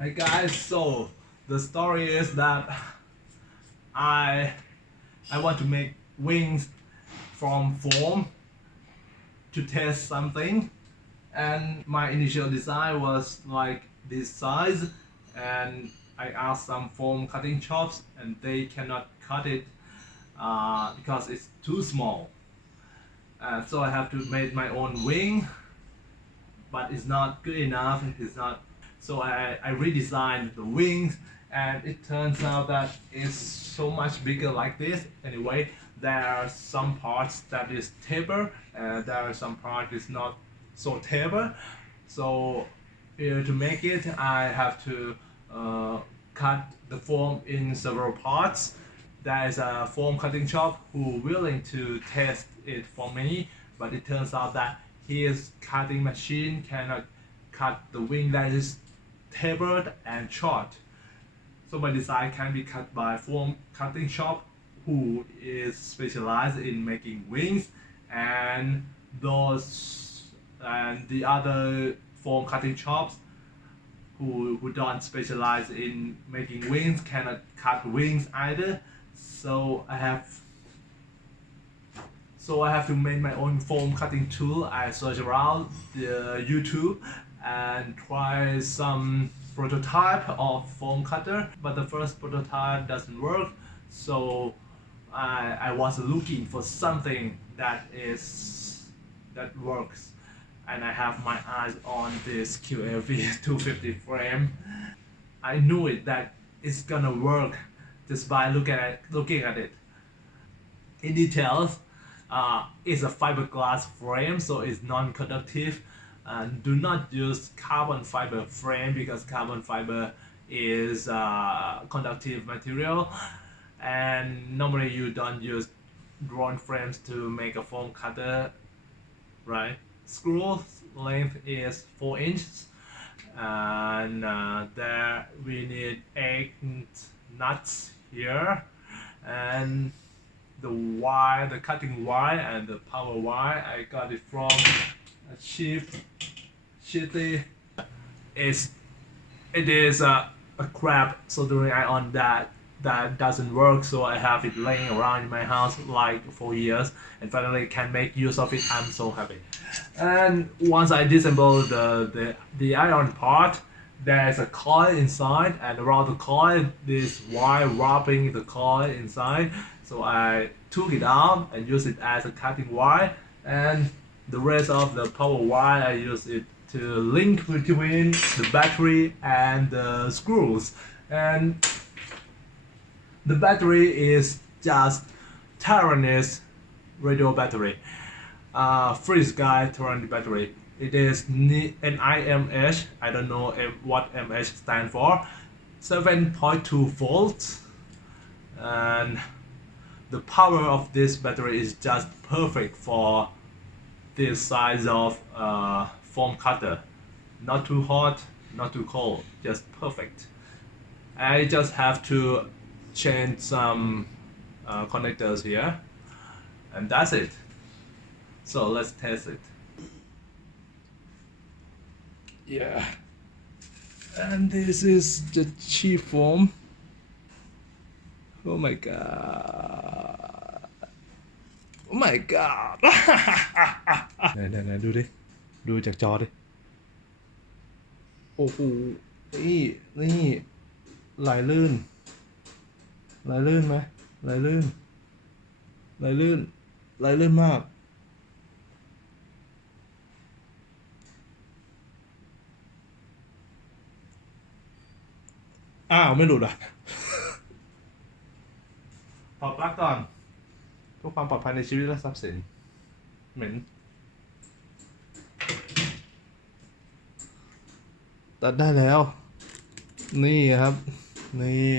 Hi guys, so the story is that I want to make wings from foam to test something, and my initial design was like this size, and I asked some foam cutting shops and they cannot cut it because it's too small. So I have to make my own wing, but it's not good enough. It's not. So I redesigned the wings, and it turns out that it's so much bigger like this. Anyway, there are some parts that is taper, and there are some parts is not so taper. So to make it, I have to cut the foam in several parts. There is a foam cutting shop who willing to test it for me, but it turns out that his cutting machine cannot cut the wing that is tapered and short. So my design can be cut by foam cutting shop who is specialized in making wings, and the other foam cutting shops who don't specialize in making wings cannot cut wings either. So I have to make my own foam cutting tool. I search around the YouTube and try some prototype of foam cutter, but the first prototype doesn't work. So I was looking for something that works, and I have my eyes on this QLV 250 frame. I knew it that it's gonna work just by looking at it. In details, it's a fiberglass frame, so it's non-conductive. And do not use carbon fiber frame because carbon fiber is conductive material, and normally you don't use drawn frames to make a foam cutter, right? Screw length is 4 inches, and there we need 8 nuts here, and the cutting wire and the power wire, I got it from a shitty. It is a crap soldering iron that doesn't work, so I have it laying around in my house like for years, and finally can make use of it. I'm so happy. And once I disassemble the iron part, there's a coil inside, and around the coil this wire wrapping the coil inside. So I took it out and use it as a cutting wire, and the rest of the power wire I use it to link between the battery and the screws. And the battery is just Taiwanese radio battery, free sky Taiwanese battery. It is NIMH, I don't know what MH stand for, 7.2 volts, and the power of this battery is just perfect for this size of foam cutter. Not too hot, not too cold, just perfect. I just have to change some connectors here, and that's it. So let's test it. Yeah, and this is the cheap foam. Oh my god. Oh my god. ไหนดูดิ ดูจากจอดิ โอ้โหนี่ไหลลื่นไหมไหลลื่นมากอ้าวไม่หลุดอ่ะ ถอดปลั๊กก่อนเพื่อความปลอดภัยในชีวิตและทรัพย์สินเหม็นตัดได้แล้วนี่ครับนี่